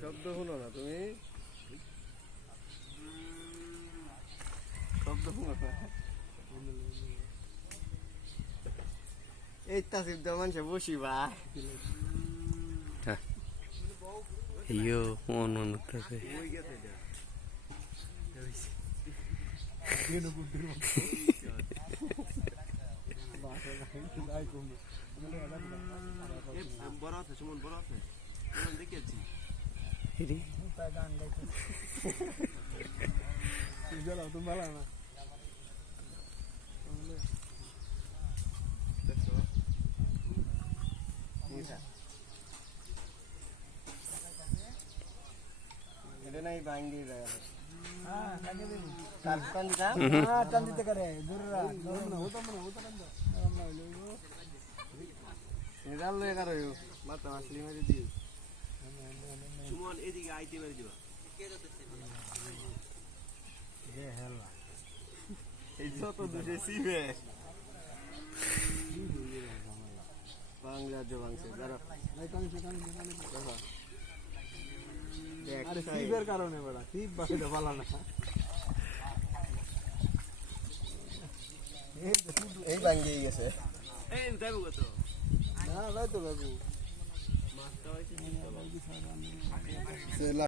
শব্দ শুনো না তুমি, শব্দ শুনো না। এই তাসিফ দা মানুষে বসিবা Iyo, ono nukase. বড় আছে সুমন, বড় আছে দেখেছি। তুমি ভালো না এটা নাই বাঙ্গি রে। হ্যাঁ কাটে দেব কাট কান্দা। হ্যাঁ টান দিতে করে দূররা না হতো না আমরা লইবো নিরাল লয়ে কারো মাথা আসলি মারি দি সুমন এদিকে আইতে মারি দিবা কে যাচ্ছে রে হেলা এই যত দুজে সিবে বাংলা জবাংশে যারা এই কানছে দেখো আরে সিবের কারণে বড়া সিব বাসে ভালো না এই ভাঙিয়ে গেছে এই দেবো কত না লয় তো বাবু মাছটা হইছে